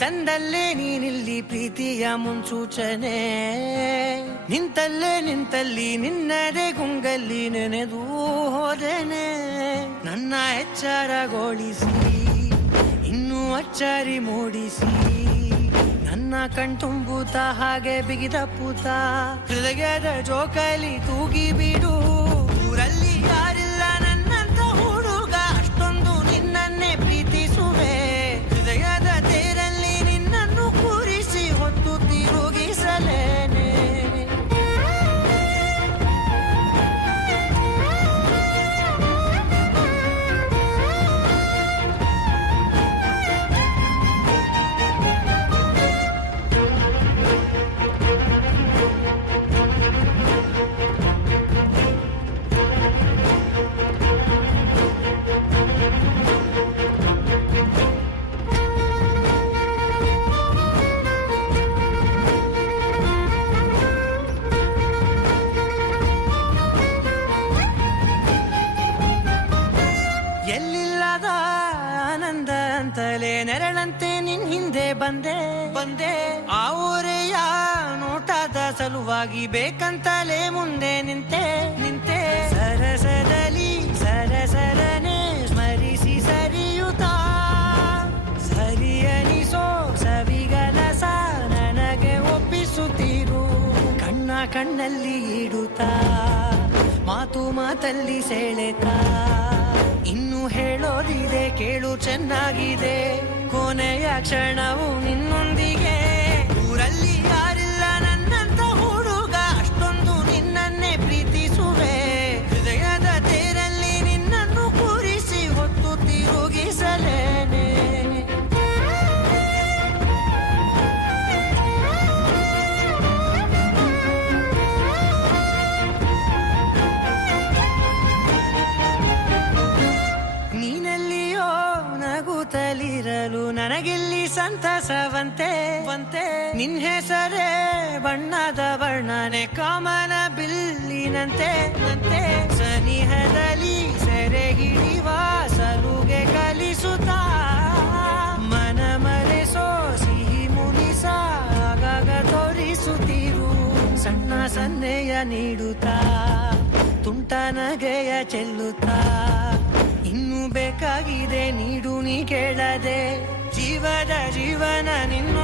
ತಂದಲ್ಲೇ ನೀನಿಲ್ಲಿ ಪ್ರೀತಿಯ ಮುನ್ಸೂಚನೆ, ನಿಂತಲ್ಲಿ ನಿನ್ನದೇ ಗುಂಗಲ್ಲಿ ನೆನೆದು ಹೋದೆನೆ. ನನ್ನ ಎಚ್ಚರಗೊಳಿಸಿ ಇನ್ನೂ ಅಚ್ಚರಿ ಮೂಡಿಸಿ, ನನ್ನ ಕಣ್ತುಂಬುತ್ತ ಹಾಗೆ ಬಿಗಿದ ಪೂತ, ಹೃದಯದ ಜೋಕಾಲಿ ತೂಗಿ ಬಿಡು. ಊರಲ್ಲಿ ಯಾರಿಲ್ಲ ನನ್ನಂತ ಹುಡುಗ, ಅಷ್ಟೊಂದು ನಿನ್ನನ್ನೇ ಪ್ರೀತಿಸುವೆ. ಹೃದಯದ ತೇರಲ್ಲಿ ನಿನ್ನನ್ನು ಕೂರಿಸಿ ಹೊತ್ತು ತಿರುಗಿಸಲೇನೆ. ಎಲ್ಲಿಲ್ಲದ ಆನಂದ ಅಂತಲೇ ನೆರಳಂತೆ ನಿನ್ ಹಿಂದೆ ಬಂದೆ. ಆ ಊರೆಯ ನೋಟದ ಸಲುವಾಗಿ ಬೇಕಂತಲೇ ಮುಂದೆ ನಿಂತೆ. ಸರಸದಲ್ಲಿ ಸರಸರನೆ ಸ್ಮರಿಸಿ ಸರಿಯುತ್ತಾ, ಸರಿಯನಿಸೋ ಸವಿಗಲಸ ನನಗೆ ಒಪ್ಪಿಸುತ್ತೀರು. ಕಣ್ಣಲ್ಲಿ ಇಡುತ್ತಾ, ಮಾತಲ್ಲಿ ಸೆಳೆತಾ, ಇನ್ನು ಹೇಳೋದಿದೆ ಕೇಳು ಚೆನ್ನಾಗಿದೆ. ಕೊನೆಯ ಕ್ಷಣವು ನಿನ್ನೊಂದಿಗೆ. ಊರಲ್ಲಿ ಯಾರಿಲ್ಲ ನನ್ನಂತ ಹುಡುಗ, ಅಷ್ಟೊಂದು ನಿನ್ನನ್ನೇ ಪ್ರೀತಿಸುವೆ. ಹೃದಯದ ತೇರಲ್ಲಿ ನಿನ್ನನ್ನು ಕೂರಿಸಿ ಹೊತ್ತು ತಿರುಗಿಸಲೇನೆ. ನೀನೆಲ್ಲಿಯೋ ನಗುತ್ತಲಿರಲು ನನಗಿಲ್ಲಿ ಸಂತಸವಂತೆ. ನಿನ್ ಹೆಸರೇ ಬಣ್ಣದ ವರ್ಣನೆ ಕಾಮನ ಬಿಲ್ಲಿನಂತೆ. ಸನಿಹದಲ್ಲಿ ಸೆರೆ ಹಿಡಿವ ಸಲುಗೆ ಕಲಿಸುತ್ತಾ, ಮನ ಮರೆಸೋ ಸಿಹಿ ಮುನಿಸ ಆಗಾಗ ತೋರಿಸುತ್ತೀರು. ಸಣ್ಣ ಸನ್ನೆಯ ನೀಡುತ್ತಾ, ತುಂಟ ನಗೆಯ ಚೆಲ್ಲುತ್ತಾ, ಇನ್ನು ಬೇಕಾಗಿದೆ ನೀಡು ನೀ ಕೇಳದೆ. ಜೀವನ ನಿನ್ನು